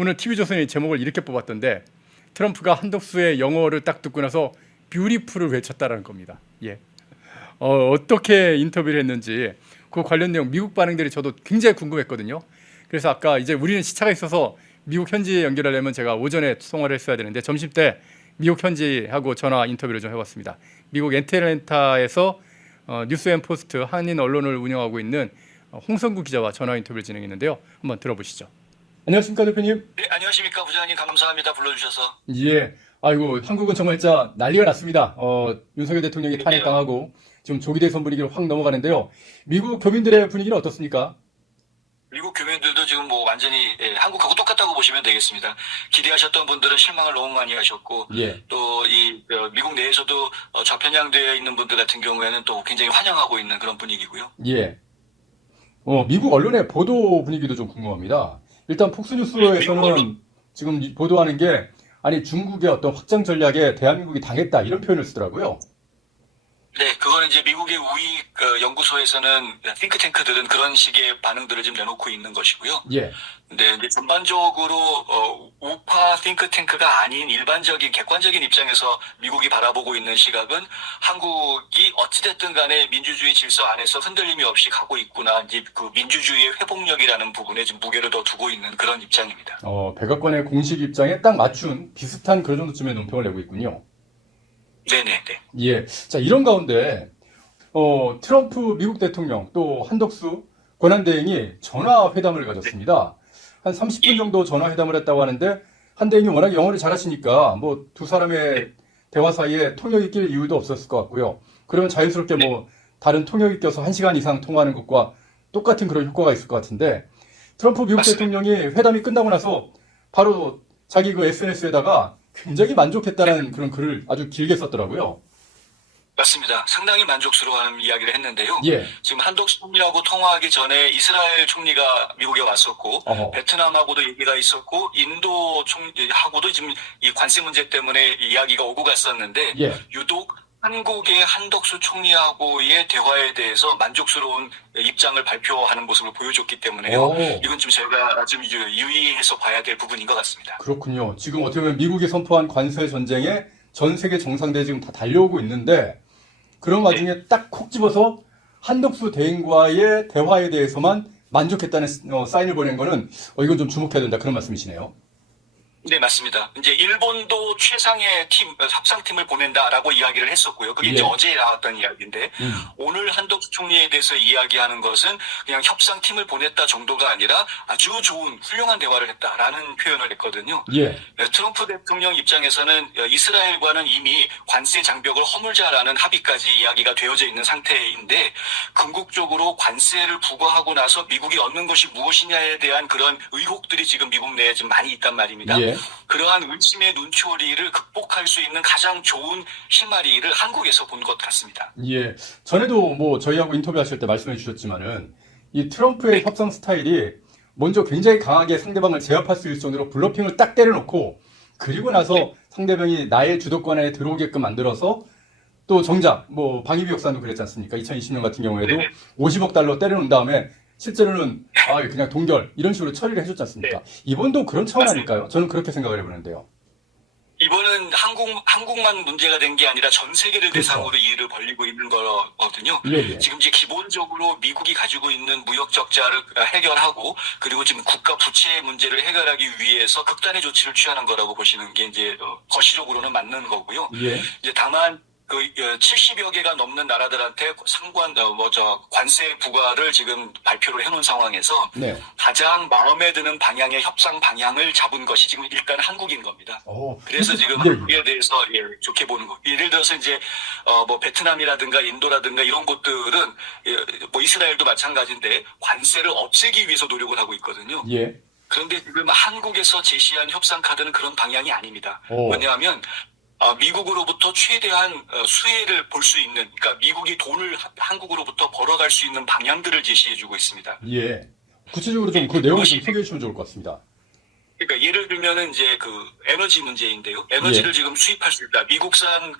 오늘 TV조선이 제목을 이렇게 뽑았던데 트럼프가 한덕수의 영어를 딱 듣고 나서 뷰티풀을 외쳤다라는 겁니다. 예. 어떻게 인터뷰를 했는지 그 관련 내용 미국 반응들이 저도 굉장히 궁금했거든요. 그래서 아까 이제 우리는 시차가 있어서 미국 현지에 연결하려면 제가 오전에 통화를 했어야 되는데 점심 때 미국 현지하고 전화 인터뷰를 좀 해봤습니다. 미국 애틀랜타에서 뉴스앤포스트 한인 언론을 운영하고 있는 홍성구 기자와 전화 인터뷰를 진행했는데요. 한번 들어보시죠. 안녕하십니까 대표님. 네, 안녕하십니까 부장님. 감사합니다. 불러주셔서. 예. 아이고 한국은 정말 진짜 난리가 났습니다. 윤석열 대통령이 탄핵당하고 지금 조기 대선 분위기로 확 넘어가는데요. 미국 교민들의 분위기는 어떻습니까? 미국 교민들도 지금 뭐 완전히 한국하고 똑같다고 보시면 되겠습니다. 기대하셨던 분들은 실망을 너무 많이 하셨고 예. 또 이 미국 내에서도 좌편향되어 있는 분들 같은 경우에는 또 굉장히 환영하고 있는 그런 분위기고요. 예. 미국 언론의 보도 분위기도 좀 궁금합니다. 일단 폭스뉴스에서는 지금 보도하는 게 아니 중국의 어떤 확장 전략에 대한민국이 당했다 이런 표현을 쓰더라고요. 네, 그거는 이제 미국의 우익 연구소에서는 싱크탱크들은 그런 식의 반응들을 지금 내놓고 있는 것이고요. 예. 근데 이제 전반적으로 우파 싱크탱크가 아닌 일반적인 객관적인 입장에서 미국이 바라보고 있는 시각은 한국이 어찌됐든 간에 민주주의 질서 안에서 흔들림이 없이 가고 있구나. 이제 그 민주주의의 회복력이라는 부분에 지금 무게를 더 두고 있는 그런 입장입니다. 백악관의 공식 입장에 딱 맞춘 비슷한 그런 정도쯤의 논평을 내고 있군요. 네네네. 예. 자, 이런 가운데, 트럼프 미국 대통령 또 한덕수 권한대행이 전화회담을 가졌습니다. 한 30분 정도 전화회담을 했다고 하는데, 한 대행이 워낙 영어를 잘하시니까, 뭐, 두 사람의 대화 사이에 통역이 낄 이유도 없었을 것 같고요. 그러면 자연스럽게 뭐, 다른 통역이 껴서 1시간 이상 통화하는 것과 똑같은 그런 효과가 있을 것 같은데, 트럼프 미국 맞습니다. 대통령이 회담이 끝나고 나서 바로 자기 그 SNS에다가 굉장히 만족했다는 그런 글을 아주 길게 썼더라고요. 맞습니다. 상당히 만족스러워하는 이야기를 했는데요. 예. 지금 한덕수 총리하고 통화하기 전에 이스라엘 총리가 미국에 왔었고, 어허. 베트남하고도 얘기가 있었고, 인도 총리하고도 지금 이 관세 문제 때문에 이야기가 오고 갔었는데, 예. 유독 한국의 한덕수 총리하고의 대화에 대해서 만족스러운 입장을 발표하는 모습을 보여줬기 때문에요. 오. 이건 좀 저희가 좀 유의해서 봐야 될 부분인 것 같습니다. 그렇군요. 지금 어떻게 보면 미국이 선포한 관세 전쟁에 전 세계 정상들이 지금 다 달려오고 있는데 그런 와중에 딱 콕 집어서 한덕수 대행과의 대화에 대해서만 만족했다는 사인을 보낸 거는 이건 좀 주목해야 된다 그런 말씀이시네요. 네, 맞습니다. 이제 일본도 최상의 협상팀을 보낸다라고 이야기를 했었고요. 그게 이제 예. 어제 나왔던 이야기인데, 오늘 한덕수 총리에 대해서 이야기하는 것은 그냥 협상팀을 보냈다 정도가 아니라 아주 좋은 훌륭한 대화를 했다라는 표현을 했거든요. 예. 트럼프 대통령 입장에서는 이스라엘과는 이미 관세 장벽을 허물자라는 합의까지 이야기가 되어져 있는 상태인데, 궁극적으로 관세를 부과하고 나서 미국이 얻는 것이 무엇이냐에 대한 그런 의혹들이 지금 미국 내에 좀 많이 있단 말입니다. 예. 그러한 의심의 눈초리를 극복할 수 있는 가장 좋은 실마리를 한국에서 본 것 같습니다. 예. 전에도 뭐 저희하고 인터뷰하실 때 말씀해 주셨지만은 이 트럼프의 협상 스타일이 먼저 굉장히 강하게 상대방을 제압할 수 있을 정도로 블러핑을 딱 때려놓고 그리고 나서 상대방이 나의 주도권에 들어오게끔 만들어서 또 정작 뭐 방위비 역사도 그랬지 않습니까? 2020년 같은 경우에도 네. 50억 달러 때려놓은 다음에 실제로는 그냥 동결 이런 식으로 처리를 해줬지 않습니까? 이번도 그런 차원 맞습니다. 아닐까요? 저는 그렇게 생각을 해보는데요. 이번은 한국만 문제가 된 게 아니라 전 세계를 그렇죠. 대상으로 이해를 벌리고 있는 거거든요. 예. 지금 이제 기본적으로 미국이 가지고 있는 무역 적자를 해결하고 그리고 지금 국가 부채 문제를 해결하기 위해서 극단의 조치를 취하는 거라고 보시는 게 이제 거시적으로는 맞는 거고요. 예. 이제 다만 70여 개가 넘는 나라들한테 관세 부과를 지금 발표를 해놓은 상황에서 네. 가장 마음에 드는 방향의 협상 방향을 잡은 것이 지금 일단 한국인 겁니다. 그래서 지금 한국에 대해서 좋게 보는 거. 예를 들어서 이제 뭐 베트남이라든가 인도라든가 이런 곳들은 뭐 이스라엘도 마찬가지인데 관세를 없애기 위해서 노력을 하고 있거든요. 예. 그런데 지금 한국에서 제시한 협상 카드는 그런 방향이 아닙니다. 왜냐하면 미국으로부터 최대한 수혜를 볼 수 있는, 그러니까 미국이 돈을 한국으로부터 벌어갈 수 있는 방향들을 제시해주고 있습니다. 예. 구체적으로 좀 그 내용을 좀 소개해 주시면 좋을 것 같습니다. 그러니까 예를 들면은 이제 그 에너지 문제인데요. 에너지를 예. 지금 수입할 수 있다. 미국산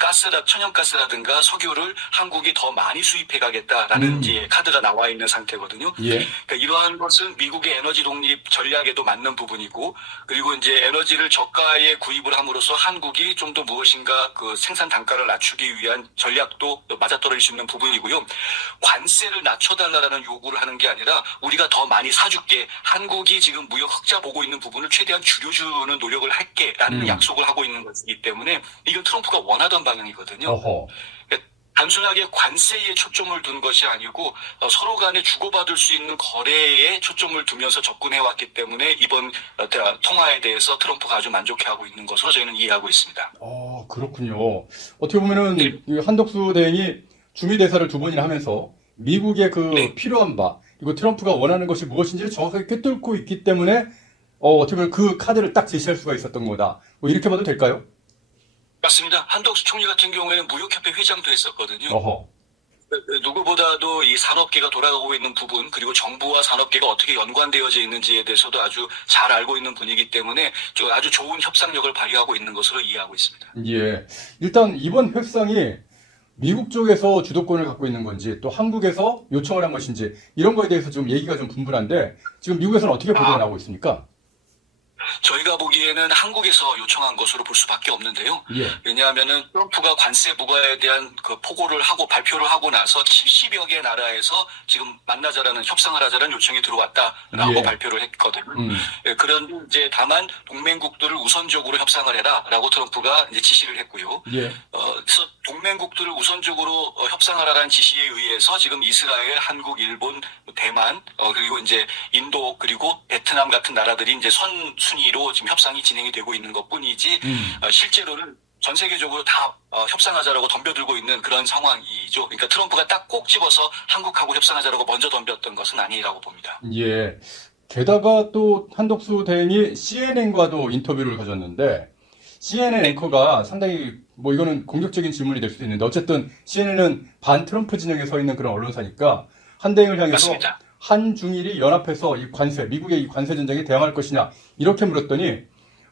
천연가스라든가 석유를 한국이 더 많이 수입해 가겠다라는 이제 카드가 나와 있는 상태거든요. 예. 그러니까 이러한 것은 미국의 에너지 독립 전략에도 맞는 부분이고, 그리고 이제 에너지를 저가에 구입을 함으로써 한국이 좀 더 무엇인가 그 생산 단가를 낮추기 위한 전략도 맞아떨어질 수 있는 부분이고요. 관세를 낮춰달라는 요구를 하는 게 아니라 우리가 더 많이 사줄게. 한국이 지금 무역 흑자 보고 있는 부분을 최대한 줄여주는 노력을 할게라는 약속을 하고 있는 것이기 때문에 이건 트럼프가 원하던 방향이거든요. 어허. 단순하게 관세에 초점을 둔 것이 아니고 서로 간에 주고받을 수 있는 거래에 초점을 두면서 접근해왔기 때문에 이번 통화에 대해서 트럼프가 아주 만족해하고 있는 것으로 저희는 이해하고 있습니다. 그렇군요. 어떻게 보면은 네. 이 한덕수 대행이 중미 대사를 2번이나 하면서 미국의 그 네. 필요한 바, 그리고 트럼프가 원하는 것이 무엇인지를 정확하게 꿰뚫고 있기 때문에 어떻게 보면 그 카드를 딱 제시할 수가 있었던 거다. 뭐 이렇게 봐도 될까요? 맞습니다. 한덕수 총리 같은 경우에는 무역협회 회장도 했었거든요. 어허. 누구보다도 이 산업계가 돌아가고 있는 부분, 그리고 정부와 산업계가 어떻게 연관되어져 있는지에 대해서도 아주 잘 알고 있는 분이기 때문에 아주 좋은 협상력을 발휘하고 있는 것으로 이해하고 있습니다. 예. 일단 이번 협상이 미국 쪽에서 주도권을 갖고 있는 건지 또 한국에서 요청을 한 것인지 이런 거에 대해서 좀 얘기가 좀 분분한데 지금 미국에서는 어떻게 보도가 나오고 있습니까? 저희가 보기에는 한국에서 요청한 것으로 볼 수밖에 없는데요. 예. 왜냐하면은 트럼프가 관세 부과에 대한 그 포고를 하고 발표를 하고 나서 70여 개 나라에서 지금 만나자라는 협상을 하자는 요청이 들어왔다라고 예. 발표를 했거든요. 그런데 이제 다만 동맹국들을 우선적으로 협상을 해라라고 트럼프가 이제 지시를 했고요. 예. 그래서 동맹국들을 우선적으로 협상하라는 지시에 의해서 지금 이스라엘, 한국, 일본, 대만, 그리고 이제 인도 그리고 베트남 같은 나라들이 이제 선순위로 지금 협상이 진행이 되고 있는 것뿐이지 실제로는 전 세계적으로 다 협상하자라고 덤벼들고 있는 그런 상황이죠. 그러니까 트럼프가 딱 꼭 집어서 한국하고 협상하자라고 먼저 덤볐던 것은 아니라고 봅니다. 예. 게다가 또 한덕수 대행이 CNN과도 인터뷰를 가졌는데 CNN 앵커가 상당히 뭐 이거는 공격적인 질문이 될 수도 있는데 어쨌든 CNN은 반 트럼프 진영에 서 있는 그런 언론사니까 한 대행을 향해서 맞습니다. 한중일이 연합해서 이 관세, 미국의 이 관세 전쟁에 대항할 것이냐 이렇게 물었더니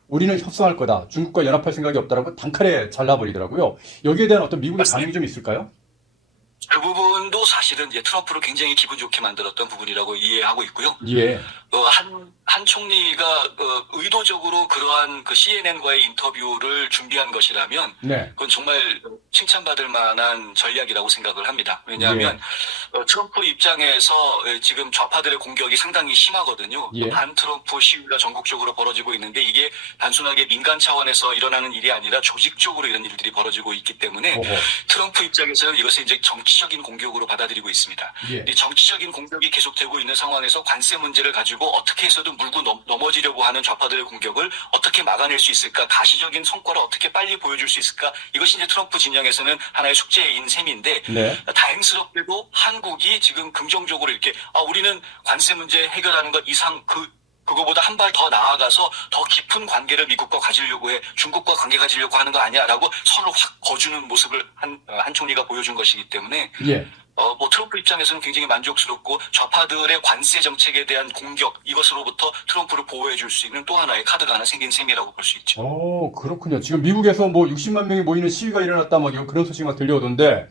우리는 협상할 거다. 중국과 연합할 생각이 없다라고 단칼에 잘라버리더라고요. 여기에 대한 어떤 미국의 반응이 좀 있을까요? 그 부분도 사실은 이제 트럼프를 굉장히 기분 좋게 만들었던 부분이라고 이해하고 있고요. 예. 한 총리가 의도적으로 그러한 그 CNN과의 인터뷰를 준비한 것이라면 네. 그건 정말 칭찬받을 만한 전략이라고 생각을 합니다. 왜냐하면 트럼프 입장에서 지금 좌파들의 공격이 상당히 심하거든요. 예. 반트럼프 시위가 전국적으로 벌어지고 있는데 이게 단순하게 민간 차원에서 일어나는 일이 아니라 조직적으로 이런 일들이 벌어지고 있기 때문에 어허. 트럼프 입장에서는 이것을 이제 정치적인 공격으로 받아들이고 있습니다. 예. 이 정치적인 공격이 계속되고 있는 상황에서 관세 문제를 가지고 어떻게 해서든 물고 넘어지려고 하는 좌파들의 공격을 어떻게 막아낼 수 있을까? 가시적인 성과를 어떻게 빨리 보여줄 수 있을까? 이것이 이제 트럼프 진영에서는 하나의 숙제인 셈인데 네. 다행스럽게도 한국이 지금 긍정적으로 이렇게 우리는 관세 문제 해결하는 것 이상 그거보다 한 발 더 나아가서 더 깊은 관계를 미국과 가지려고 해, 중국과 관계 가지려고 하는 거 아니야라고 선을 확 거주는 모습을 한 총리가 보여준 것이기 때문에 예. 뭐 트럼프 입장에서는 굉장히 만족스럽고 좌파들의 관세 정책에 대한 공격 이것으로부터 트럼프를 보호해 줄 수 있는 또 하나의 카드가 하나 생긴 셈이라고 볼 수 있죠. 그렇군요. 지금 미국에서 뭐 60만 명이 모이는 시위가 일어났다 막 이런 그런 소식이 막 들려오던데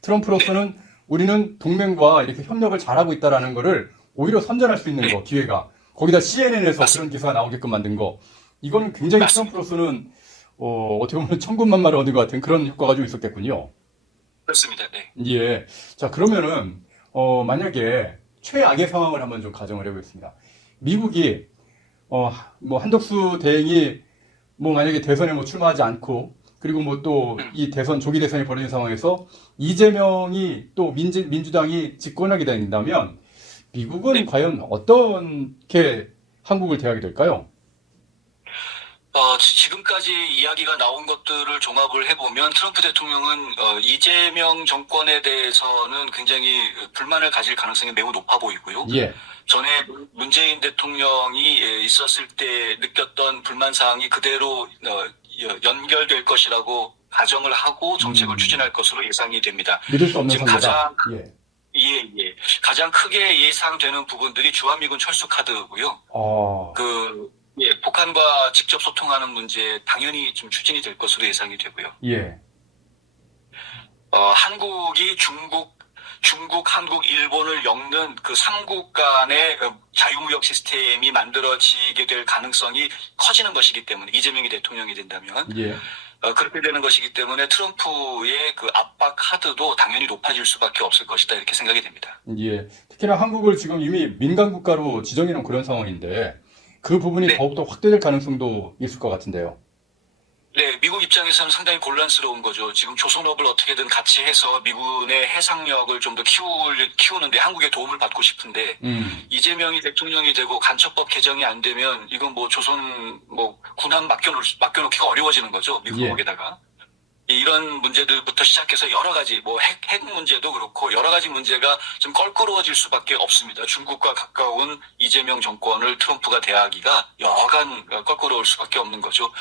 트럼프로서는 우리는 동맹과 이렇게 협력을 잘하고 있다라는 거를 오히려 선전할 수 있는 거 기회가 거기다 CNN에서 그런 기사가 나오게끔 만든 거 이거는 굉장히 맞습니다. 트럼프로서는 어떻게 보면 천군만마를 얻은 것 같은 그런 효과가 좀 있었겠군요. 그렇습니다. 네. 예. 자, 그러면은, 만약에 최악의 상황을 한번 좀 가정을 해보겠습니다. 미국이, 뭐, 한덕수 대행이, 뭐, 만약에 대선에 뭐 출마하지 않고, 그리고 뭐 또 이 대선, 조기 대선이 벌어진 상황에서 이재명이 또 민주당이 집권하게 된다면, 미국은 과연 어떻게 한국을 대하게 될까요? 지금까지 이야기가 나온 것들을 종합을 해보면 트럼프 대통령은 이재명 정권에 대해서는 굉장히 불만을 가질 가능성이 매우 높아 보이고요. 예. 전에 문재인 대통령이 있었을 때 느꼈던 불만 사항이 그대로 연결될 것이라고 가정을 하고 정책을 추진할 것으로 예상이 됩니다. 믿을 수 없는 지금 선거다. 예. 가장 크게 예상되는 부분들이 주한미군 철수 카드고요. 북한과 직접 소통하는 문제 당연히 좀 추진이 될 것으로 예상이 되고요. 예. 한국이 중국, 한국, 일본을 엮는 그 삼국 간의 자유무역 시스템이 만들어지게 될 가능성이 커지는 것이기 때문에 이재명이 대통령이 된다면 예. 그렇게 되는 것이기 때문에 트럼프의 그 압박 카드도 당연히 높아질 수밖에 없을 것이다 이렇게 생각이 됩니다. 예. 특히나 한국을 지금 이미 민간 국가로 지정해 놓은 그런 상황인데 그 부분이 네. 더욱더 확대될 가능성도 있을 것 같은데요. 네, 미국 입장에서는 상당히 곤란스러운 거죠. 지금 조선업을 어떻게든 같이 해서 미군의 해상력을 좀 더 키우는데 한국의 도움을 받고 싶은데 이재명이 대통령이 되고 간첩법 개정이 안 되면 이건 뭐 조선 뭐 군함 맡겨놓기가 어려워지는 거죠. 미국에다가. 이런 문제들부터 시작해서 여러 가지 뭐 핵 문제도 그렇고 여러 가지 문제가 좀 껄끄러워질 수밖에 없습니다. 중국과 가까운 이재명 정권을 트럼프가 대하기가 여간 껄끄러울 수밖에 없는 거죠.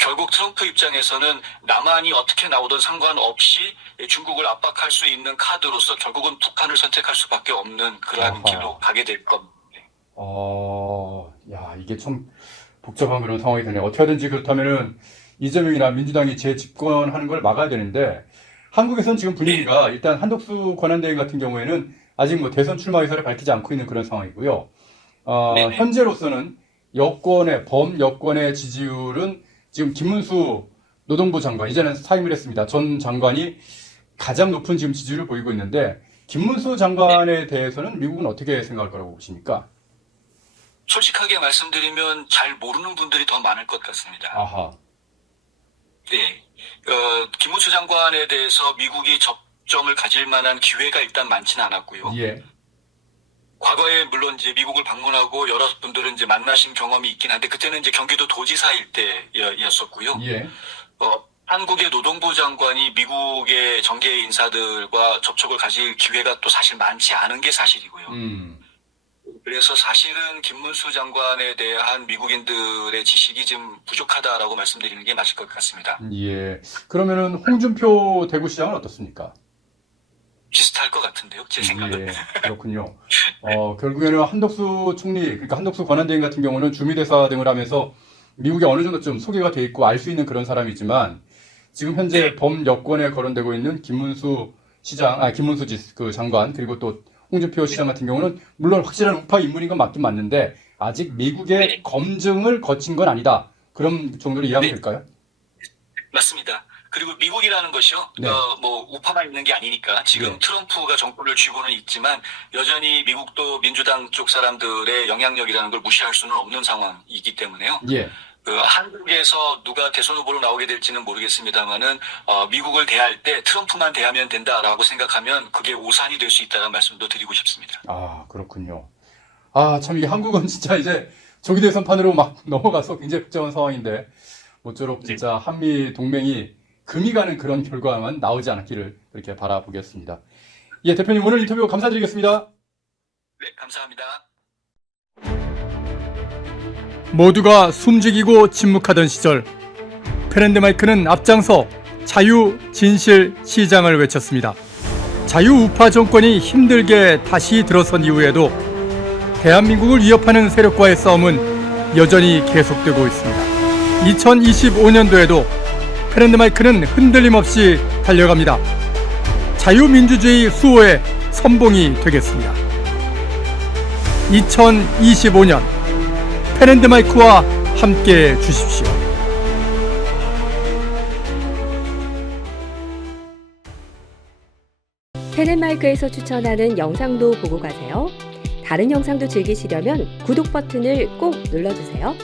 결국 트럼프 입장에서는 남한이 어떻게 나오든 상관없이 중국을 압박할 수 있는 카드로서 결국은 북한을 선택할 수밖에 없는 그러한 길로 가게 될 겁니다. 야, 이게 참 복잡한 그런 상황이 되네요. 어떻게 하든지 그렇다면은 이재명이나 민주당이 재집권하는 걸 막아야 되는데 한국에서는 지금 분위기가 일단 한덕수 권한대행 같은 경우에는 아직 뭐 대선 출마 의사를 밝히지 않고 있는 그런 상황이고요. 현재로서는 범여권의 지지율은 지금 김문수 노동부 장관, 이제는 사임을 했습니다. 전 장관이 가장 높은 지금 지지율을 보이고 있는데 김문수 장관에 대해서는 미국은 어떻게 생각할 거라고 보십니까? 솔직하게 말씀드리면 잘 모르는 분들이 더 많을 것 같습니다. 아하. 네. 김문수 장관에 대해서 미국이 접점을 가질 만한 기회가 일단 많지는 않았고요. 예. 과거에 물론 이제 미국을 방문하고 여러 분들은 이제 만나신 경험이 있긴 한데 그때는 이제 경기도 도지사일 때였었고요. 예. 한국의 노동부 장관이 미국의 정계 인사들과 접촉을 가질 기회가 또 사실 많지 않은 게 사실이고요. 그래서 사실은 김문수 장관에 대한 미국인들의 지식이 좀 부족하다라고 말씀드리는 게 맞을 것 같습니다. 예. 그러면은 홍준표 대구시장은 어떻습니까? 비슷할 것 같은데요, 제 생각은. 예, 그렇군요. 결국에는 한덕수 총리, 그러니까 한덕수 권한대행 같은 경우는 주미대사 등을 하면서 미국에 어느 정도 좀 소개가 돼 있고 알 수 있는 그런 사람이지만 지금 현재 범여권에 거론되고 있는 김문수 그 장관 그리고 또 홍준표 시장 같은 경우는 물론 확실한 우파 인물인 건 맞긴 맞는데 아직 미국의 검증을 거친 건 아니다. 그런 정도로 이해하면 될까요? 맞습니다. 그리고 미국이라는 것이요, 뭐 우파만 있는 게 아니니까 지금 트럼프가 정권을 쥐고는 있지만 여전히 미국도 민주당 쪽 사람들의 영향력이라는 걸 무시할 수는 없는 상황이기 때문에요. 예. 한국에서 누가 대선 후보로 나오게 될지는 모르겠습니다만은 미국을 대할 때 트럼프만 대하면 된다라고 생각하면 그게 오산이 될 수 있다는 말씀도 드리고 싶습니다. 아, 그렇군요. 참 이게 한국은 진짜 이제 조기 대선판으로 막 넘어가서 굉장히 복잡한 상황인데 모쪼록 진짜 한미 동맹이 금이 가는 그런 결과만 나오지 않았기를 그렇게 바라보겠습니다. 예, 대표님 오늘 인터뷰 감사드리겠습니다. 네, 감사합니다. 모두가 숨죽이고 침묵하던 시절 페렌데마이크는 앞장서 자유, 진실, 시장을 외쳤습니다. 자유우파 정권이 힘들게 다시 들어선 이후에도 대한민국을 위협하는 세력과의 싸움은 여전히 계속되고 있습니다. 2025년도에도 페렌데마이크는 흔들림 없이 달려갑니다. 자유민주주의 수호의 선봉이 되겠습니다. 2025년 페렌데마이크와 함께해 주십시오. 페렌마이크에서 추천하는 영상도 보고 가세요. 다른 영상도 즐기시려면 구독 버튼을 꼭 눌러주세요.